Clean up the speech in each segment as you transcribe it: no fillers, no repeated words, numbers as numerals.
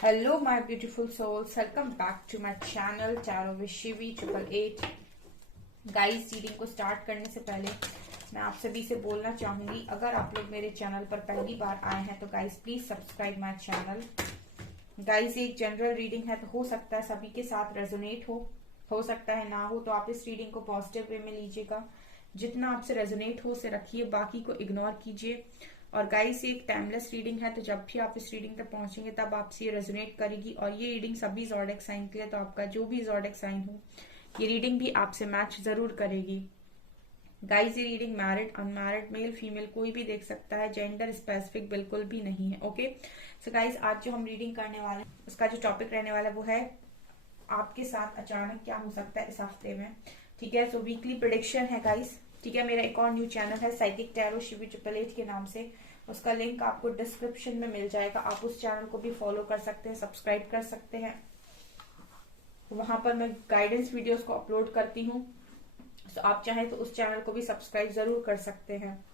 Hello, my beautiful souls. Welcome back to my channel Tarot with Shivi 888. Guys, reading को start करने से पहले मैं आप सभी से बोलना चाहूंगी, अगर आप लोग मेरे चैनल पर पहली बार आए हैं तो guys please subscribe my channel. Guys, एक जनरल रीडिंग है तो हो सकता है सभी के साथ रेजोनेट हो सकता है ना हो, तो आप इस रीडिंग को पॉजिटिव वे में लीजिएगा। जितना आपसे रेजोनेट हो उसे रखिए, बाकी को इग्नोर कीजिए। और गाइस, एक टाइमलेस रीडिंग है, तो जब भी आप इस रीडिंग तक पहुंचेंगे तब आपसे ये रेजोनेट करेगी। और ये रीडिंग सभी ज़ोडिएक साइन के लिए, तो आपका जो भी ज़ोडिएक साइन हो ये रीडिंग भी आपसे मैच जरूर करेगी। गाइस, ये reading married unmarried male female कोई भी देख सकता है, जेंडर स्पेसिफिक बिल्कुल भी नहीं है। ओके, सो गाइस, आज जो हम रीडिंग करने वाले हैं उसका जो टॉपिक रहने वाला है वो है आपके साथ अचानक क्या हो सकता है इस हफ्ते में। ठीक है, सो वीकली प्रिडिक्शन है गाइस। ठीक है, मेरा एक और न्यू चैनल है साइकिक टैरो शिवी 888 के नाम से, उसका लिंक आपको डिस्क्रिप्शन में मिल जाएगा। आप उस चैनल को भी फॉलो कर सकते हैं, सब्सक्राइब कर सकते हैं। वहां पर मैं गाइडेंस वीडियोस को अपलोड करती हूँ, तो आप चाहें तो उस चैनल को भी सब्सक्राइब जरूर कर सकते हैं।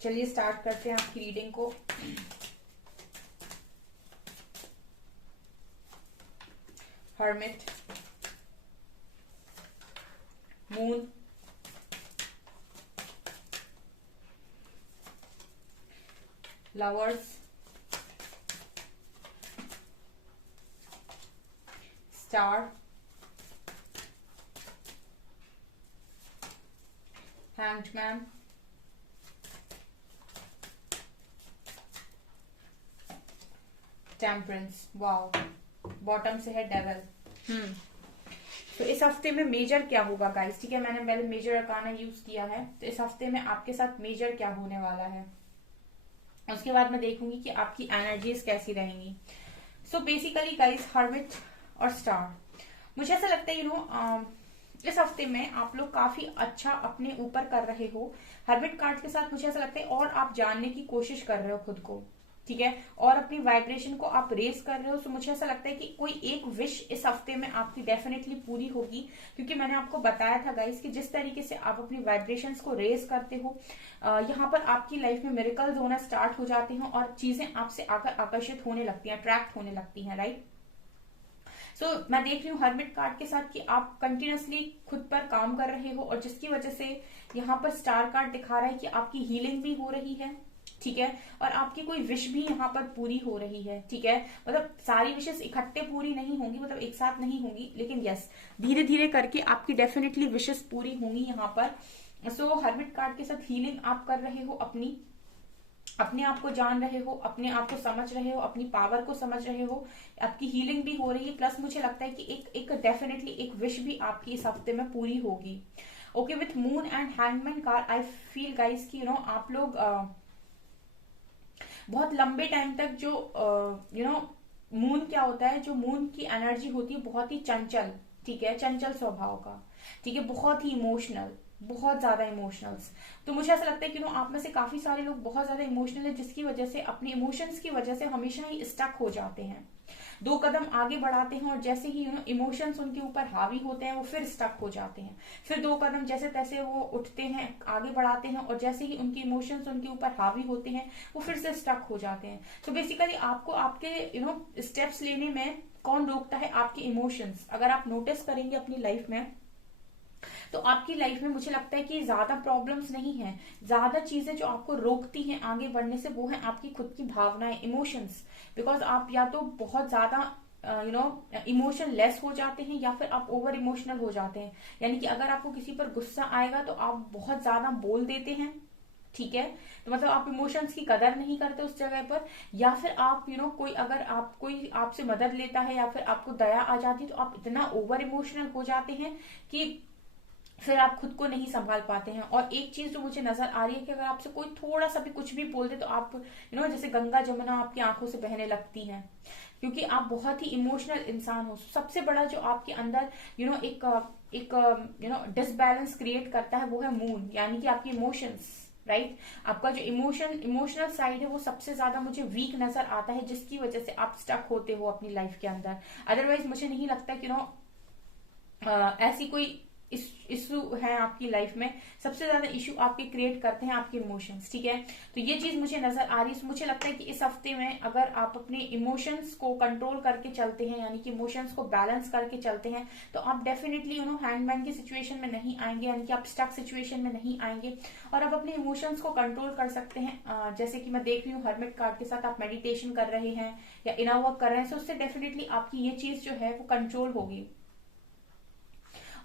चलिए स्टार्ट करते हैं आपकी रीडिंग को। Hermit, moon, lovers, star, hanged man, temperance. Wow, bottom से है डेविल। तो इस हफ्ते में मेजर क्या होगा गाइस? ठीक है, मैंने पहले मेजर अकाना यूज किया है, तो इस हफ्ते में आपके साथ मेजर क्या होने वाला है उसके बाद मैं देखूंगी कि आपकी एनर्जीज कैसी रहेंगी। सो बेसिकली गाइस, हर्मिट और स्टार, मुझे ऐसा लगता है इस हफ्ते में आप लोग काफी अच्छा अपने ऊपर कर रहे हो। हर्मिट कार्ड के साथ मुझे ऐसा लगता है और आप जानने की कोशिश कर रहे हो खुद को, ठीक है, और अपनी वाइब्रेशन को आप रेस कर रहे हो। तो मुझे ऐसा लगता है कि कोई एक विश इस हफ्ते में आपकी डेफिनेटली पूरी होगी, क्योंकि मैंने आपको बताया था गाइस कि जिस तरीके से आप अपनी वाइब्रेशंस को रेस करते हो, यहाँ पर आपकी लाइफ में मिरेकल्स होना स्टार्ट हो जाते हैं और चीजें आपसे आकर आकर्षित होने लगती हैं, अट्रैक्ट होने लगती हैं, राइट। सो मैं देख रही हूँ हर्मिट कार्ड के साथ कि आप कंटिन्यूसली खुद पर काम कर रहे हो, और जिसकी वजह से यहाँ पर स्टार कार्ड दिखा रहा है कि आपकी हीलिंग भी हो रही है, ठीक है, और आपकी कोई विश भी यहाँ पर पूरी हो रही है। ठीक है, मतलब सारी विशेष इकट्ठे पूरी नहीं होंगी, मतलब एक साथ नहीं होंगी, लेकिन यस, धीरे धीरे करके आपकी डेफिनेटली विशेष पूरी होंगी यहाँ पर। सो हर्मिट कार्ड के साथ हीलिंग आप कर रहे हो, अपने आप को जान रहे हो, अपने आप को समझ रहे हो, अपनी पावर को समझ रहे हो, आपकी हीलिंग भी हो रही है। प्लस मुझे लगता है कि एक डेफिनेटली एक विश भी आपकी इस हफ्ते में पूरी होगी। Okay, with moon and hangman card I feel guys कि आप लोग बहुत लंबे टाइम तक जो मून क्या होता है, जो मून की एनर्जी होती है बहुत ही चंचल, ठीक है, चंचल स्वभाव का, ठीक है, बहुत ही इमोशनल, बहुत ज्यादा इमोशनल्स। तो मुझे ऐसा लगता है कि आप में से काफी सारे लोग बहुत ज्यादा इमोशनल है, जिसकी वजह से अपने इमोशंस की वजह से हमेशा ही स्टक हो जाते हैं। दो कदम आगे बढ़ाते हैं और जैसे ही इमोशंस उनके ऊपर हावी होते हैं वो फिर स्टक हो जाते हैं। फिर दो कदम जैसे तैसे वो उठते हैं, आगे बढ़ाते हैं, और जैसे ही उनके इमोशंस उनके ऊपर हावी होते हैं वो फिर से स्टक हो जाते हैं। तो बेसिकली आपको आपके स्टेप्स लेने में कौन रोकता है? आपके इमोशंस। अगर आप नोटिस करेंगे अपनी लाइफ में, तो आपकी लाइफ में मुझे लगता है कि ज्यादा प्रॉब्लम्स नहीं है, ज्यादा चीजें जो आपको रोकती हैं आगे बढ़ने से वो है आपकी खुद की भावनाएं, इमोशंस। बिकॉज आप या तो बहुत ज्यादा इमोशन लेस हो जाते हैं, या फिर आप ओवर इमोशनल हो जाते हैं। यानी कि अगर आपको किसी पर गुस्सा आएगा तो आप बहुत ज्यादा बोल देते हैं, ठीक है, तो मतलब आप इमोशंस की कदर नहीं करते उस जगह पर। या फिर आप कोई अगर आप कोई आपसे मदद लेता है या फिर आपको दया आ जाती है तो आप इतना ओवर इमोशनल हो जाते हैं कि फिर आप खुद को नहीं संभाल पाते हैं। और एक चीज जो मुझे नजर आ रही है कि अगर आपसे कोई थोड़ा सा भी कुछ भी बोल दे तो आप जैसे गंगा जमुना आपकी आंखों से बहने लगती हैं, क्योंकि आप बहुत ही इमोशनल इंसान हो। सबसे बड़ा जो आपके अंदर एक एक डिसबैलेंस क्रिएट करता है वो है मून, यानी कि आपके इमोशंस, राइट। आपका जो इमोशनल साइड है वो सबसे ज्यादा मुझे वीक नजर आता है, जिसकी वजह से आप स्टक होते हो अपनी लाइफ के अंदर। अदरवाइज मुझे नहीं लगता कि ऐसी कोई इशू है आपकी लाइफ में, सबसे ज्यादा इशू आपके क्रिएट करते हैं आपके इमोशंस, ठीक है। तो ये चीज मुझे नजर आ रही है। मुझे लगता है कि इस हफ्ते में अगर आप अपने इमोशंस को कंट्रोल करके चलते हैं, यानी कि इमोशंस को बैलेंस करके चलते हैं, तो आप डेफिनेटली हैंगमैन की सिचुएशन में नहीं आएंगे, यानी कि आप स्टक सिचुएशन में नहीं आएंगे, और आप अपने इमोशंस को कंट्रोल कर सकते हैं। जैसे कि मैं देख रही हूँ हर्मिट कार्ड के साथ आप मेडिटेशन कर रहे हैं या इनर वर्क कर रहे हैं, तो उससे डेफिनेटली आपकी ये चीज जो है वो कंट्रोल होगी।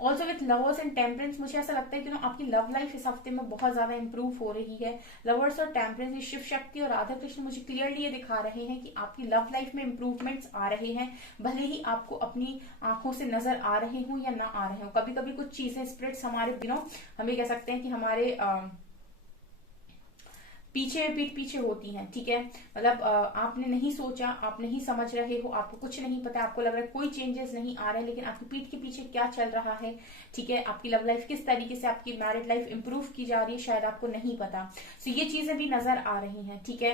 Also with lovers and temperance, मुझे ऐसा लगता है कि आपकी लव लाइफ इस हफ्ते में बहुत ज्यादा इंप्रूव हो रही है। लवर्स और टेम्परेंस, शिव शक्ति और राधा कृष्ण मुझे क्लियरली ये दिखा रहे हैं कि आपकी लव लाइफ में इंप्रूवमेंट्स आ रहे हैं, भले ही आपको अपनी आंखों से नजर आ रहे हो या ना आ रहे हो। कभी कभी कुछ चीजें स्पिरिट्स हमारे हमें कह सकते हैं कि हमारे पीठ पीछे होती हैं, ठीक है। मतलब आपने नहीं सोचा, आप नहीं समझ रहे हो, आपको कुछ नहीं पता, आपको लग रहा है कोई चेंजेस नहीं आ रहे, लेकिन आपकी पीठ के पीछे क्या चल रहा है, ठीक है। आपकी लव लाइफ किस तरीके से, आपकी मैरिड लाइफ इंप्रूव की जा रही है, शायद आपको नहीं पता। सो ये चीजें भी नजर आ रही हैं, ठीक है।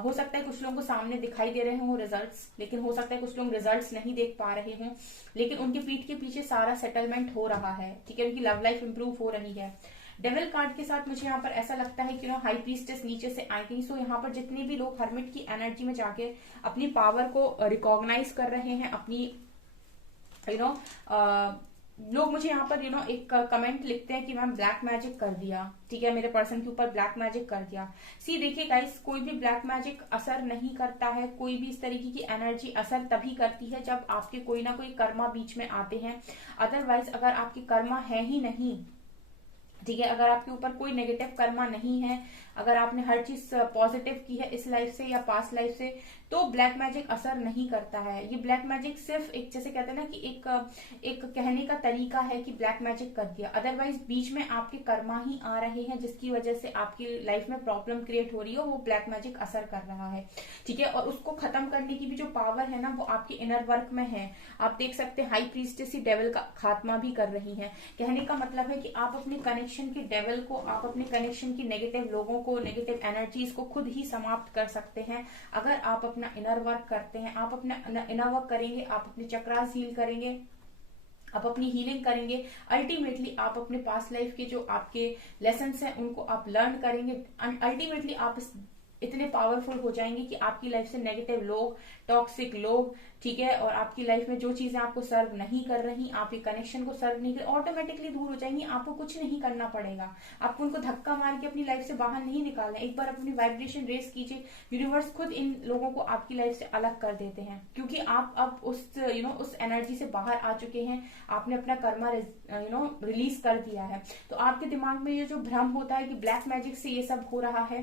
हो सकता है कुछ लोगों को सामने दिखाई दे रहे हों रिजल्ट्स, लेकिन हो सकता है कुछ लोग रिजल्ट्स नहीं देख पा रहे हों, लेकिन उनके पीठ के पीछे सारा सेटलमेंट हो रहा है, ठीक है। उनकी लव लाइफ इंप्रूव हो रही है। डेविल कार्ड के साथ मुझे यहाँ पर ऐसा लगता है कि हाई प्रीस्टेस नीचे से आएंगी। सो यहाँ पर जितने भी लोग हर्मिट की एनर्जी में जाके अपनी पावर को रिकॉग्नाइज कर रहे हैं, अपनी लोग मुझे यहाँ पर एक कमेंट लिखते हैं कि मैम ब्लैक मैजिक कर दिया, ठीक है, मेरे पर्सन के ऊपर ब्लैक मैजिक कर दिया। सी देखिए गाइस, कोई भी ब्लैक मैजिक असर नहीं करता है, कोई भी इस तरीके की एनर्जी असर तभी करती है जब आपके कोई ना कोई कर्मा बीच में आते हैं। अदरवाइज अगर आपके कर्मा है ही नहीं, ठीक है, अगर आपके ऊपर कोई नेगेटिव कर्मा नहीं है, अगर आपने हर चीज पॉजिटिव की है इस लाइफ से या पास्ट लाइफ से, तो ब्लैक मैजिक असर नहीं करता है। ये ब्लैक मैजिक सिर्फ एक, जैसे कहते हैं ना कि एक कहने का तरीका है कि ब्लैक मैजिक कर दिया। अदरवाइज बीच में आपके कर्मा ही आ रहे हैं जिसकी वजह से आपकी लाइफ में प्रॉब्लम क्रिएट हो रही है, वो ब्लैक मैजिक असर कर रहा है, ठीक है। और उसको खत्म करने की भी जो पावर है ना, वो आपके इनर वर्क में है। आप देख सकते हैं हाई प्रीस्टेस डेविल का खात्मा भी कर रही है। कहने का मतलब है कि आप अपने कनेक्शन के डेविल को, आप अपने कनेक्शन की नेगेटिव लोगों को, नेगेटिव एनर्जीज को खुद ही समाप्त कर सकते हैं अगर आप अपना इनर वर्क करते हैं। आप अपना इनर वर्क करेंगे, आप अपने चक्रास हील करेंगे, आप अपनी हीलिंग करेंगे, अल्टीमेटली आप अपने पास्ट लाइफ के जो आपके लेसन्स हैं उनको आप लर्न करेंगे। अल्टीमेटली आप इतने पावरफुल हो जाएंगे कि आपकी लाइफ से नेगेटिव लोग, टॉक्सिक लोग, ठीक है, और आपकी लाइफ में जो चीजें आपको सर्व नहीं कर रही, आपके कनेक्शन को सर्व नहीं कर, ऑटोमेटिकली दूर हो जाएंगी। आपको कुछ नहीं करना पड़ेगा, आपको उनको धक्का मार के अपनी लाइफ से बाहर नहीं निकालना। एक बार अपनी वाइब्रेशन रेस कीजिए, यूनिवर्स खुद इन लोगों को आपकी लाइफ से अलग कर देते हैं, क्योंकि आप अब उस उस एनर्जी से बाहर आ चुके हैं। आपने अपना कर्मा रिलीज कर दिया है। तो आपके दिमाग में ये जो भ्रम होता है कि ब्लैक मैजिक से ये सब हो रहा है,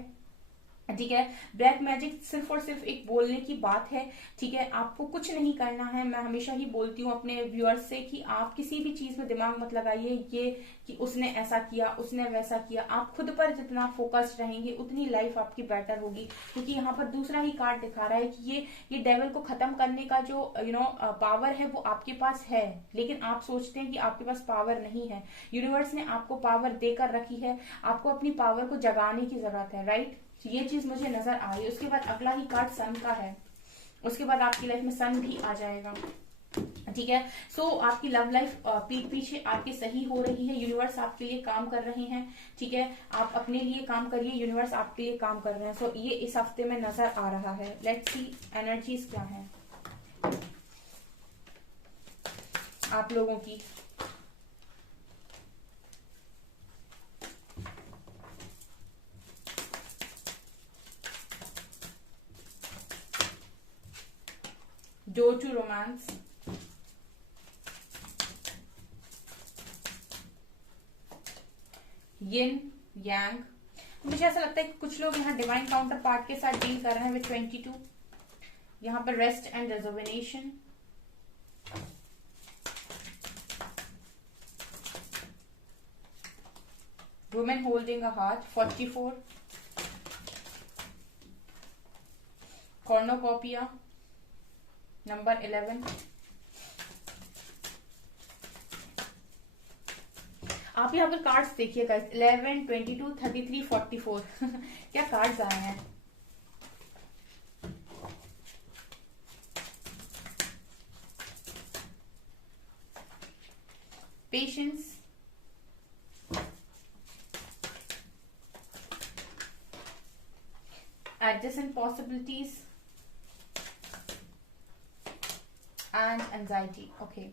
ठीक है, ब्लैक मैजिक सिर्फ और सिर्फ एक बोलने की बात है, ठीक है। आपको कुछ नहीं करना है। मैं हमेशा ही बोलती हूँ अपने व्यूअर्स से कि आप किसी भी चीज में दिमाग मत लगाइए ये कि उसने ऐसा किया, उसने वैसा किया। आप खुद पर जितना फोकस्ड रहेंगे उतनी लाइफ आपकी बेटर होगी, क्योंकि यहाँ पर दूसरा ही कार्ड दिखा रहा है कि ये डेविल को खत्म करने का जो पावर है वो आपके पास है, लेकिन आप सोचते हैं कि आपके पास पावर नहीं है। यूनिवर्स ने आपको पावर देकर रखी है, आपको अपनी पावर को जगाने की जरूरत है, राइट। ये चीज मुझे नजर आ रही है। उसके बाद अगला ही कार्ड सन का है, उसके बाद आपकी लाइफ में सन भी आ जाएगा, ठीक है। सो आपकी लव लाइफ पीठ पीछे आके सही हो रही है, यूनिवर्स आपके लिए काम कर रहे हैं, ठीक है। आप अपने लिए काम करिए, यूनिवर्स आपके लिए काम कर रहे हैं। सो ये इस हफ्ते में नजर आ रहा है। लेट्स सी एनर्जीज क्या है आप लोगों की। डोर टू रोमांस, यिन यांग। मुझे ऐसा लगता है कि कुछ लोग यहाँ डिवाइन काउंटर पार्ट के साथ डील कर रहे हैं विद 22। यहाँ पर rest and reservation, women holding a heart 44, cornucopia number 11। आप यहाँ पर कार्ड्स देखिएगा 11, 22, 33, 44 क्या कार्ड्स आए हैं। Patience, adjacent possibilities and anxiety. Okay,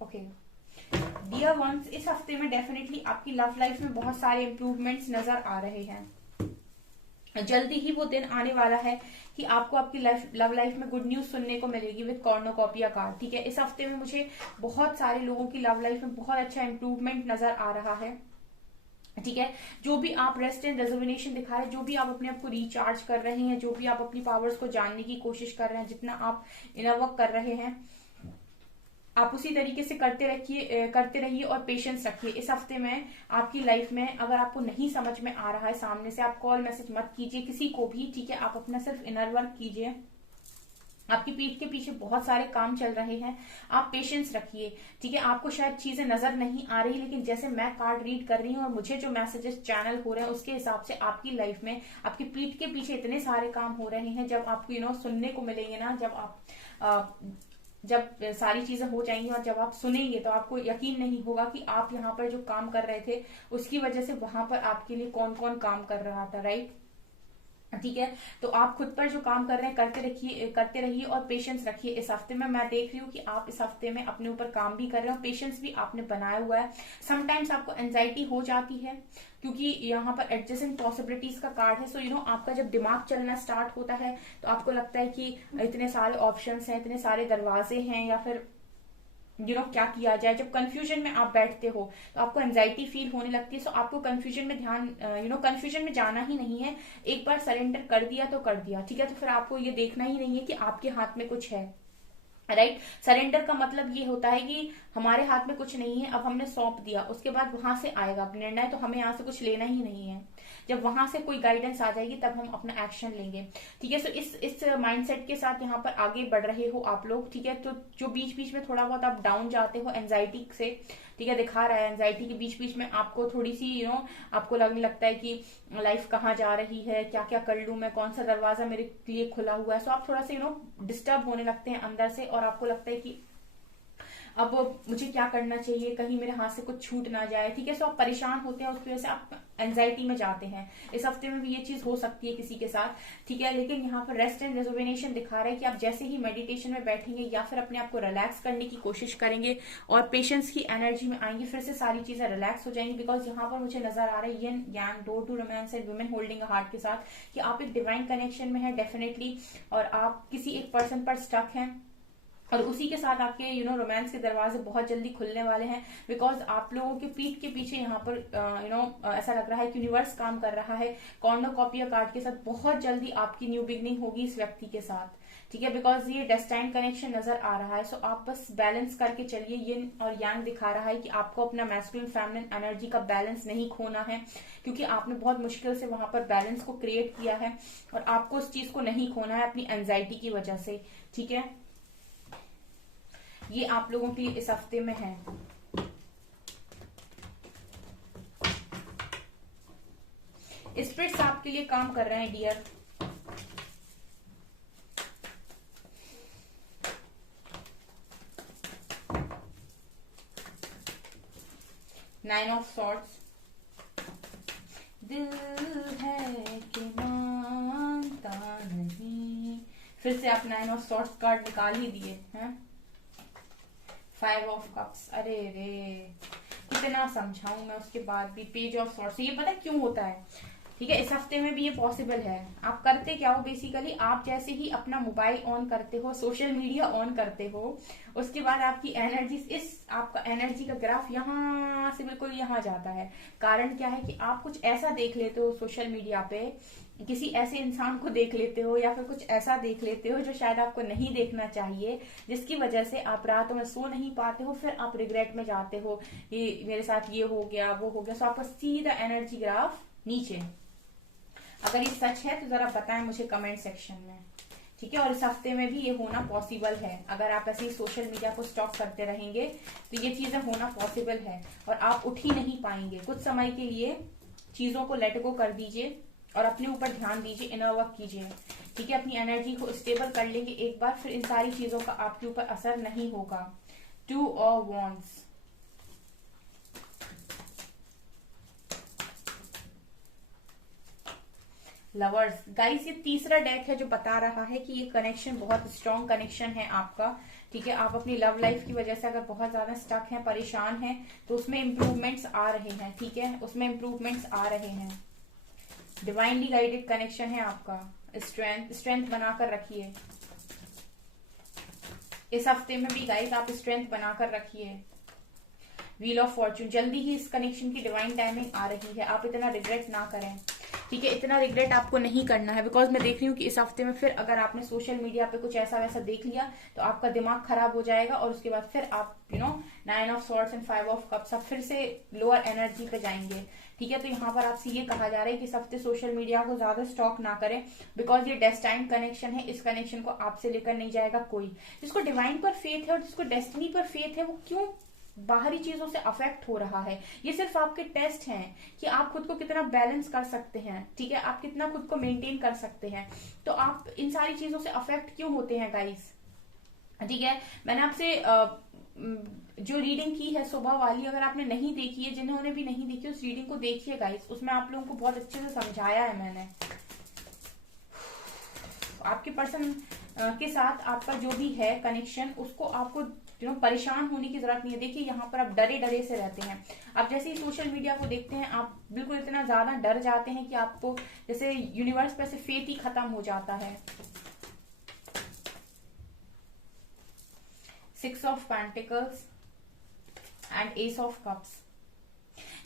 okay. Dear ones, इस हफ्ते में डेफिनेटली आपकी लव लाइफ में बहुत सारे इंप्रूवमेंट्स नजर आ रहे हैं। जल्दी ही वो दिन आने वाला है कि आपको आपकी लव लाइफ में गुड न्यूज सुनने को मिलेगी विद कॉर्नोकॉपिया कार्ड। ठीक है, इस हफ्ते में मुझे बहुत सारे लोगों की लव लाइफ में बहुत अच्छा इंप्रूवमेंट नजर आ रहा है। ठीक है, जो भी आप रेस्ट एंड रिजर्वेशन दिखा रहे हैं, जो भी आप अपने आप को रिचार्ज कर रहे हैं, जो भी आप अपनी पावर्स को जानने की कोशिश कर रहे हैं, जितना आप इनर वर्क कर रहे हैं, आप उसी तरीके से करते रहिए और पेशेंस रखिए। इस हफ्ते में आपकी लाइफ में अगर आपको नहीं समझ में आ रहा है सामने से, आप कॉल मैसेज मत कीजिए किसी को भी। ठीक है, आप अपना सिर्फ इनर वर्क कीजिए। आपकी पीठ के पीछे बहुत सारे काम चल रहे हैं, आप पेशेंस रखिए। ठीक है, आपको शायद चीजें नजर नहीं आ रही, लेकिन जैसे मैं कार्ड रीड कर रही हूँ और मुझे जो मैसेजेस चैनल हो रहे हैं उसके हिसाब से आपकी लाइफ में आपकी पीठ के पीछे इतने सारे काम हो रहे हैं। जब आपको सुनने को मिलेंगे ना, जब सारी चीजें हो जाएंगी और जब आप सुनेंगे तो आपको यकीन नहीं होगा कि आप यहाँ पर जो काम कर रहे थे उसकी वजह से वहां पर आपके लिए कौन कौन काम कर रहा था। राइट, ठीक है, तो आप खुद पर जो काम कर रहे हैं करते रहिए और पेशेंस रखिए। इस हफ्ते में मैं देख रही हूँ कि आप इस हफ्ते में अपने ऊपर काम भी कर रहे हो, पेशेंस भी आपने बनाया हुआ है। समटाइम्स आपको एंजाइटी हो जाती है क्योंकि यहाँ पर एडजेसेंट पॉसिबिलिटीज का कार्ड है। सो आपका जब दिमाग चलना स्टार्ट होता है तो आपको लगता है कि इतने सारे ऑप्शंस हैं, इतने सारे दरवाजे हैं, या फिर क्या किया जाए। जब कंफ्यूजन में आप बैठते हो तो आपको एंजाइटी फील होने लगती है। सो आपको कंफ्यूजन में कंफ्यूजन में जाना ही नहीं है। एक बार सरेंडर कर दिया तो कर दिया। ठीक है, तो फिर आपको ये देखना ही नहीं है कि आपके हाथ में कुछ है। राइट, सरेंडर का मतलब ये होता है कि हमारे हाथ में कुछ नहीं है, अब हमने सौंप दिया, उसके बाद वहां से आएगा निर्णय, तो हमें यहाँ से कुछ लेना ही नहीं है। जब वहां से कोई गाइडेंस आ जाएगी तब हम अपना एक्शन लेंगे। ठीक है, सो इस माइंडसेट के साथ यहाँ पर आगे बढ़ रहे हो आप लोग। ठीक है, तो जो बीच बीच में थोड़ा बहुत आप डाउन जाते हो एंजाइटी से, ठीक है, दिखा रहा है एंजाइटी के बीच बीच में आपको थोड़ी सी आपको लगने लगता है कि लाइफ कहाँ जा रही है, क्या क्या कर लूं मैं, कौन सा दरवाजा मेरे लिए खुला हुआ है। सो आप थोड़ा सा डिस्टर्ब होने लगते हैं अंदर से और आपको लगता है कि अब मुझे क्या करना चाहिए, कहीं मेरे हाथ से कुछ छूट ना जाए। ठीक है, सो आप परेशान होते हैं, उसकी वजह से आप एंजाइटी में जाते हैं। इस हफ्ते में भी ये चीज हो सकती है किसी के साथ। ठीक है, लेकिन यहाँ पर रेस्ट एंड रिजर्वेशन दिखा रहा है कि आप जैसे ही मेडिटेशन में बैठेंगे या फिर अपने आप को रिलैक्स करने की कोशिश करेंगे और पेशेंस की एनर्जी में आएंगे, फिर से सारी चीजें रिलैक्स हो जाएंगी। बिकॉज यहाँ पर मुझे नजर आ रहा है yin yang, door to romance and women holding a heart के साथ कि आप एक डिवाइन कनेक्शन में है डेफिनेटली, और आप किसी एक पर्सन पर स्टक हैं और उसी के साथ आपके रोमांस के दरवाजे बहुत जल्दी खुलने वाले हैं। बिकॉज आप लोगों के पीठ के पीछे यहाँ पर ऐसा लग रहा है कि यूनिवर्स काम कर रहा है। कॉर्नोकॉपिया कार्ड के साथ बहुत जल्दी आपकी न्यू बिगनिंग होगी इस व्यक्ति के साथ। ठीक है, बिकॉज ये डेस्टाइन कनेक्शन नजर आ रहा है। सो आप बस बैलेंस करके चलिए। यिन और यांग दिखा रहा है कि आपको अपना मैस्कुलिन फेमिनिन एनर्जी का बैलेंस नहीं खोना है, क्योंकि आपने बहुत मुश्किल से वहां पर बैलेंस को क्रिएट किया है और आपको उस चीज को नहीं खोना है अपनी एंजाइटी की वजह से। ठीक है, ये आप लोगों के लिए इस हफ्ते में है। स्पिरिट्स आपके लिए काम कर रहे हैं डियर। नाइन ऑफ सॉर्ड्स, दिल है कि मानता नहीं। फिर से आप नाइन ऑफ सॉर्ड्स कार्ड निकाल ही दिए हैं। फाइव ऑफ कप्स, अरे रे कितना समझाऊं मैं उसके बाद भी। पेज ऑफ सॉर्ड्स, ये पता क्यों होता है? ठीक है, इस हफ्ते में भी ये पॉसिबल है। आप करते क्या हो बेसिकली, आप जैसे ही अपना मोबाइल ऑन करते हो, सोशल मीडिया ऑन करते हो, उसके बाद आपकी एनर्जी आपका एनर्जी का ग्राफ यहाँ से बिल्कुल यहाँ जाता है। कारण क्या है कि आप कुछ ऐसा देख लेते हो सोशल मीडिया पे, किसी ऐसे इंसान को देख लेते हो या फिर कुछ ऐसा देख लेते हो जो शायद आपको नहीं देखना चाहिए, जिसकी वजह से आप रातों में सो नहीं पाते हो। फिर आप रिग्रेट में जाते हो, ये मेरे साथ ये हो गया वो हो गया। सो आपका सीधा एनर्जी ग्राफ नीचे। अगर ये सच है तो जरा बताएं मुझे कमेंट सेक्शन में। ठीक है, और इस हफ्ते में भी ये होना पॉसिबल है। अगर आप ऐसे ही सोशल मीडिया को स्टॉप करते रहेंगे तो ये चीजें होना पॉसिबल है और आप उठ ही नहीं पाएंगे। कुछ समय के लिए चीजों को लेट गो कर दीजिए और अपने ऊपर ध्यान दीजिए, इनर वर्क कीजिए। ठीक है, अपनी एनर्जी को स्टेबल कर लेंगे एक बार, फिर इन सारी चीजों का आपके ऊपर असर नहीं होगा। Two of wands, lovers. Guys ये तीसरा डेक है जो बता रहा है कि ये कनेक्शन बहुत स्ट्रॉन्ग कनेक्शन है आपका, ठीक है। आप अपनी लव लाइफ की वजह से अगर बहुत ज्यादा स्टक हैं, परेशान हैं, तो उसमें इंप्रूवमेंट्स आ रहे हैं, ठीक है, उसमें इंप्रूवमेंट्स आ रहे हैं। डिवाइनली गाइडेड कनेक्शन है आपका। स्ट्रेंथ बनाकर रखिए इस हफ्ते में भी गाइस, आप स्ट्रेंथ बनाकर रखिए। व्हील ऑफ फॉर्चून, जल्दी ही इस कनेक्शन की डिवाइन टाइमिंग आ रही है, आप इतना रिग्रेट ना करें, ठीक है। इतना रिग्रेट आपको नहीं करना है, बिकॉज मैं देख रही हूँ कि इस हफ्ते में फिर अगर आपने सोशल मीडिया पे कुछ ऐसा वैसा देख लिया तो आपका दिमाग खराब हो जाएगा, और उसके बाद फिर आप 9 of swords and 5 of cups, आप फिर से लोअर एनर्जी पे जाएंगे, ठीक है। तो यहाँ पर आपसे ये कहा जा रहा है कि इस हफ्ते सोशल मीडिया को ज्यादा स्टॉक ना करें, बिकॉज ये डेस्टाइन कनेक्शन है, इस कनेक्शन को आपसे लेकर नहीं जाएगा कोई। जिसको डिवाइन पर फेथ है और जिसको डेस्टिनी पर फेथ है, वो क्यों बाहरी चीजों से अफेक्ट हो रहा है? ये सिर्फ आपके टेस्ट हैं कि आप खुद को कितना बैलेंस कर सकते हैं, ठीक है, आप कितना खुद को मेंटेन कर सकते हैं। तो आप इन सारी चीजों से अफेक्ट क्यों होते हैं गाइस, ठीक है। मैंने आपसे जो रीडिंग की है सुबह वाली, अगर आपने नहीं देखी है, जिन्होंने भी नहीं देखी उस रीडिंग को देखिए गाइस, उसमें आप लोगों को बहुत अच्छे से समझाया है मैंने। आपके पर्सन के साथ आपका जो भी है कनेक्शन, उसको आपको परेशान होने की जरूरत नहीं है। देखिए यहाँ पर आप डरे डरे से रहते हैं, आप जैसे ही सोशल मीडिया को देखते हैं आप बिल्कुल इतना ज्यादा डर जाते हैं कि आपको जैसे यूनिवर्स पे से फेथ ही खत्म हो जाता है। 6 of pentacles and S of cups.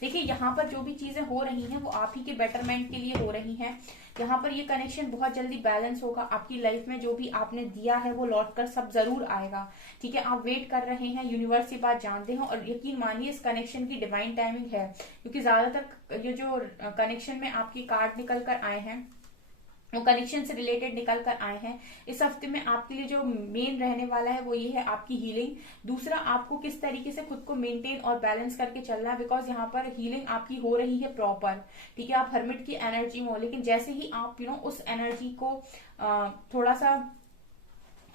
देखिए यहाँ पर जो भी चीजें हो रही हैं वो आप ही के बेटरमेंट के लिए हो रही हैं। यहाँ पर ये कनेक्शन बहुत जल्दी बैलेंस होगा, आपकी लाइफ में जो भी आपने दिया है वो लौट कर सब जरूर आएगा, ठीक है। आप वेट कर रहे हैं, यूनिवर्स ये बात जानते हैं, और यकीन मानिए इस कनेक्शन की डिवाइन टाइमिंग है, क्योंकि ज्यादातर ये जो कनेक्शन में आपके कार्ड निकल कर आए हैं वो कनेक्शन से रिलेटेड निकल कर आए हैं। इस हफ्ते में आपके लिए जो मेन रहने वाला है वो ये है आपकी हीलिंग। दूसरा, आपको किस तरीके से खुद को मेंटेन और बैलेंस करके चलना है, बिकॉज यहाँ पर हीलिंग आपकी हो रही है प्रॉपर, ठीक है। आप हर्मिट की एनर्जी में हो, लेकिन जैसे ही आप उस एनर्जी को थोड़ा सा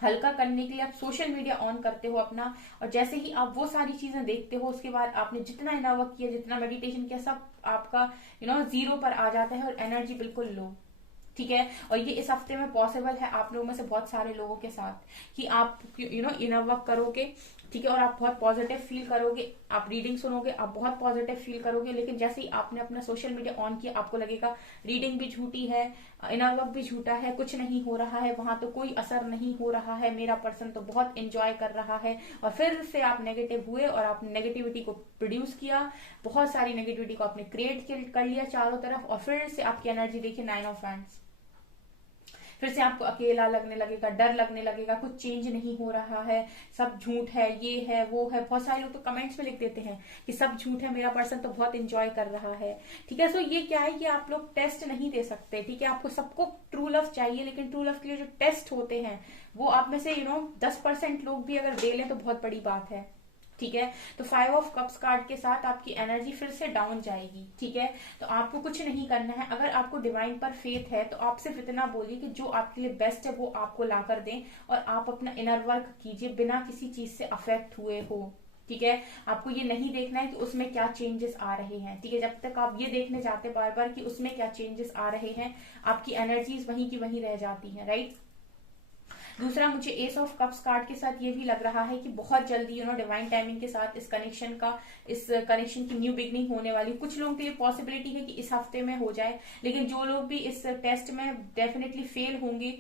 हल्का करने के लिए आप सोशल मीडिया ऑन करते हो अपना, और जैसे ही आप वो सारी चीजें देखते हो, उसके बाद आपने जितना इनर वर्क किया, जितना मेडिटेशन किया, सब आपका जीरो पर आ जाता है और एनर्जी बिल्कुल लो, ठीक है। और ये इस हफ्ते में पॉसिबल है आप लोगों में से बहुत सारे लोगों के साथ कि आप इनर वर्क करोगे, ठीक है, और आप बहुत पॉजिटिव फील करोगे, आप रीडिंग सुनोगे, आप बहुत पॉजिटिव फील करोगे, लेकिन जैसे ही आपने अपना सोशल मीडिया ऑन किया आपको लगेगा रीडिंग भी झूठी है, इनर वर्क भी झूठा है, कुछ नहीं हो रहा है, वहां तो कोई असर नहीं हो रहा है, मेरा पर्सन तो बहुत एंजॉय कर रहा है, और फिर से आप नेगेटिव हुए और आपने नेगेटिविटी को प्रोड्यूस किया, बहुत सारी नेगेटिविटी को आपने क्रिएट कर लिया चारों तरफ, और फिर से आपकी एनर्जी देखिए 9 ऑफ हैंड्स। फिर से आपको अकेला लगने लगेगा, डर लगने लगेगा, कुछ चेंज नहीं हो रहा है, सब झूठ है, ये है वो है। बहुत सारे लोग तो कमेंट्स में लिख देते हैं कि सब झूठ है, मेरा पर्सन तो बहुत एंजॉय कर रहा है, ठीक है। सो ये क्या है कि आप लोग टेस्ट नहीं दे सकते, ठीक है। आपको सबको ट्रू लव चाहिए, लेकिन ट्रू लव के लिए जो टेस्ट होते हैं वो आप में से 10% लोग भी अगर दे लें तो बहुत बड़ी बात है, ठीक है। तो 5 ऑफ कप्स कार्ड के साथ आपकी एनर्जी फिर से डाउन जाएगी, ठीक है। तो आपको कुछ नहीं करना है, अगर आपको डिवाइन पर फेथ है तो आप सिर्फ इतना बोलिए कि जो आपके लिए बेस्ट है वो आपको ला कर दें, और आप अपना इनर वर्क कीजिए बिना किसी चीज से अफेक्ट हुए हो, ठीक है। आपको ये नहीं देखना है कि उसमें क्या चेंजेस आ रहे हैं, ठीक है। जब तक आप ये देखने जाते बार बार कि उसमें क्या चेंजेस आ रहे हैं, आपकी एनर्जीज वहीं की वहीं रह जाती हैं, राइट। दूसरा, मुझे एस ऑफ कप्स कार्ड के साथ ये भी लग रहा है कि बहुत जल्दी डिवाइन टाइमिंग के साथ इस कनेक्शन की न्यू बिगनिंग होने वाली। कुछ लोगों के लिए पॉसिबिलिटी है कि इस हफ्ते में हो जाए, लेकिन जो लोग भी इस टेस्ट में डेफिनेटली फेल होंगे,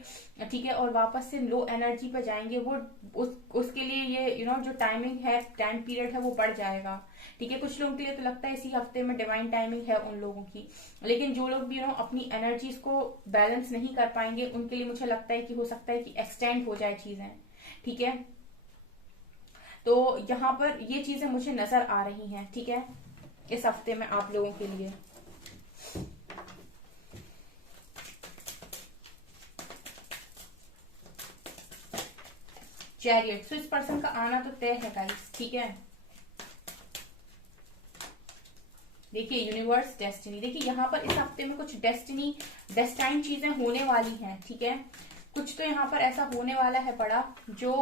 ठीक है, और वापस से लो एनर्जी पर जाएंगे, वो उसके लिए ये जो टाइमिंग है, टाइम पीरियड है, वो बढ़ जाएगा, ठीक है। कुछ लोगों के लिए तो लगता है इसी हफ्ते में डिवाइन टाइमिंग है उन लोगों की, लेकिन जो लोग भी अपनी एनर्जीज को बैलेंस नहीं कर पाएंगे उनके लिए मुझे लगता है कि हो सकता है कि एक्सटेंड हो जाए चीजें, ठीक है। तो यहाँ पर ये चीजें मुझे नजर आ रही हैं, ठीक है, इस हफ्ते में आप लोगों के लिए। चैरियट, सो इस पर्सन का आना तो तय है गाइस, ठीक है। देखिए यूनिवर्स, डेस्टिनी, देखिए यहाँ पर इस हफ्ते में कुछ डेस्टाइन चीजें होने वाली हैं, ठीक है। कुछ तो यहाँ पर ऐसा होने वाला है बड़ा जो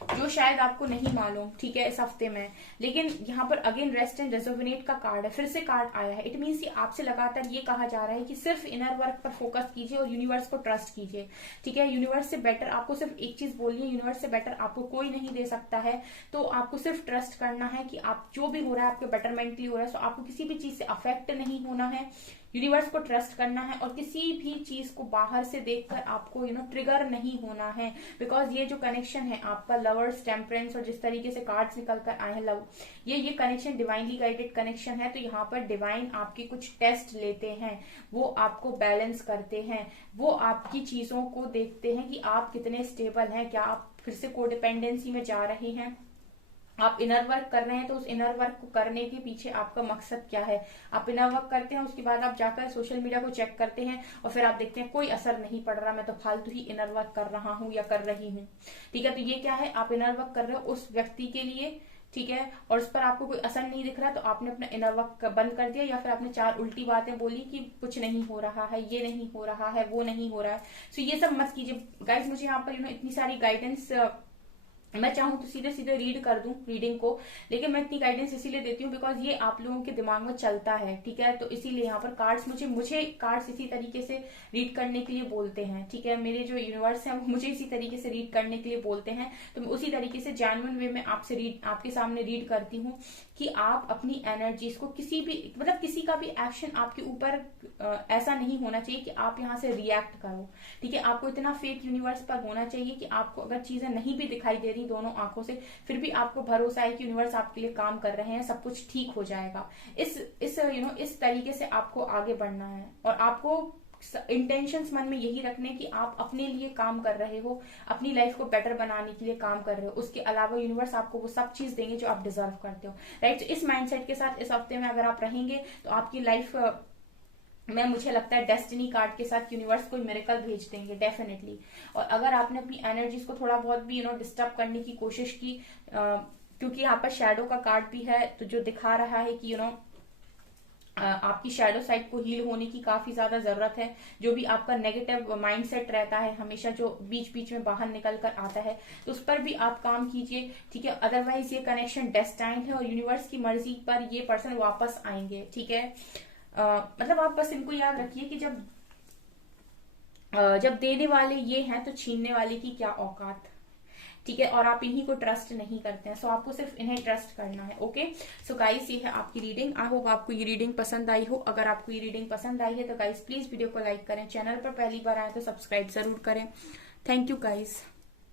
जो शायद आपको नहीं मालूम, ठीक है, इस हफ्ते में। लेकिन यहाँ पर अगेन रेस्ट एंड रेजोविनेट का कार्ड है, फिर से कार्ड आया है। इट मीन्स आपसे लगातार ये कहा जा रहा है कि सिर्फ इनर वर्क पर फोकस कीजिए और यूनिवर्स को ट्रस्ट कीजिए, ठीक है। यूनिवर्स से बेटर आपको सिर्फ एक चीज बोलनी है, यूनिवर्स से बेटर आपको कोई नहीं दे सकता है। तो आपको सिर्फ ट्रस्ट करना है कि आप जो भी हो रहा है आपके बेटरमेंट के लिए हो रहा है। सो आपको किसी भी चीज से अफेक्ट नहीं होना है, यूनिवर्स को ट्रस्ट करना है, और किसी भी चीज को बाहर से देखकर आपको ट्रिगर नहीं होना है। बिकॉज ये जो कनेक्शन है आपका लवर्स, टेम्परेंस और जिस तरीके से कार्ड्स निकल कर आए हैं लव, ये कनेक्शन डिवाइनली गाइडेड कनेक्शन है। तो यहाँ पर डिवाइन आपके कुछ टेस्ट लेते हैं, वो आपको बैलेंस करते हैं, वो आपकी चीजों को देखते हैं कि आप कितने स्टेबल हैं, क्या आप फिर से कोडिपेंडेंसी में जा रहे हैं, आप इनर वर्क कर रहे हैं तो उस इनर वर्क को करने के पीछे आपका मकसद क्या है। आप इनर वर्क करते हैं, उसके बाद आप जाकर सोशल मीडिया को चेक करते हैं और फिर आप देखते हैं कोई असर नहीं पड़ रहा, मैं तो फालतू ही इनर वर्क कर रहा हूँ या कर रही हूँ, ठीक है। तो ये क्या है, आप इनर वर्क कर रहे हो उस व्यक्ति के लिए, ठीक है, और उस पर आपको कोई असर नहीं दिख रहा, तो आपने अपना इनर वर्क बंद कर दिया, या फिर आपने 4 उल्टी बातें बोली कि कुछ नहीं हो रहा है, ये नहीं हो रहा है, वो नहीं हो रहा है। सो ये सब मत कीजिए गाइस। मुझे यहाँ पर इतनी सारी गाइडेंस, मैं चाहूँ तो सीधे सीधे रीड कर दूं रीडिंग को, लेकिन मैं इतनी गाइडेंस इसीलिए देती हूँ बिकॉज ये आप लोगों के दिमाग में चलता है, ठीक है। तो इसीलिए यहाँ पर कार्ड्स मुझे कार्ड्स इसी तरीके से रीड करने के लिए बोलते हैं, ठीक है। मेरे जो यूनिवर्स है वो मुझे इसी तरीके से रीड करने के लिए बोलते हैं। तो मैं उसी तरीके से जेन्युइन वे में आपके सामने रीड करती हूँ कि आप अपनी एनर्जीज को किसी का भी एक्शन आपके ऊपर ऐसा नहीं होना चाहिए कि आप यहाँ से रिएक्ट करो, ठीक है। आपको इतना फेथ यूनिवर्स पर होना चाहिए कि आपको अगर चीजें नहीं भी दिखाई दे रही दोनों आंखों से, फिर भी आपको भरोसा है कि यूनिवर्स आपके लिए काम कर रहे हैं, सब कुछ ठीक हो जाएगा। इस तरीके से आपको आगे बढ़ना है, और आपको इंटेंशंस मन में यही रखने कि आप अपने लिए काम कर रहे हो, अपनी लाइफ को बेटर बनाने के लिए काम कर रहे हो। उसके अलावा यूनिवर्स आपको वो सब चीज देंगे जो आप डिजर्व करते हो, राइट। तो इस माइंडसेट के साथ इस हफ्ते में अगर आप रहेंगे तो आपकी लाइफ में मुझे लगता है डेस्टिनी कार्ड के साथ यूनिवर्स कोई मिरेकल भेज देंगे डेफिनेटली। और अगर आपने अपनी एनर्जीज को थोड़ा बहुत भी डिस्टर्ब करने की कोशिश की, क्योंकि यहाँ पर शैडो का कार्ड भी है, तो जो दिखा रहा है कि आपकी शैडो साइड को हील होने की काफी ज्यादा जरूरत है। जो भी आपका नेगेटिव माइंडसेट रहता है हमेशा, जो बीच बीच में बाहर निकल कर आता है, तो उस पर भी आप काम कीजिए, ठीक है। अदरवाइज ये कनेक्शन डेस्टाइन्ड है और यूनिवर्स की मर्जी पर ये पर्सन वापस आएंगे, ठीक है। मतलब आप बस इनको याद रखिए कि जब देने वाले ये हैं तो छीनने वाले की क्या औकात, ठीक है। और आप इन्हीं को ट्रस्ट नहीं करते हैं, सो आपको सिर्फ इन्हें ट्रस्ट करना है, ओके। सो गाइस ये है आपकी रीडिंग। आई होप आपको ये रीडिंग पसंद आई हो। अगर आपको ये रीडिंग पसंद आई है तो गाइस प्लीज वीडियो को लाइक करें, चैनल पर पहली बार आए तो सब्सक्राइब जरूर करें। Thank you guys.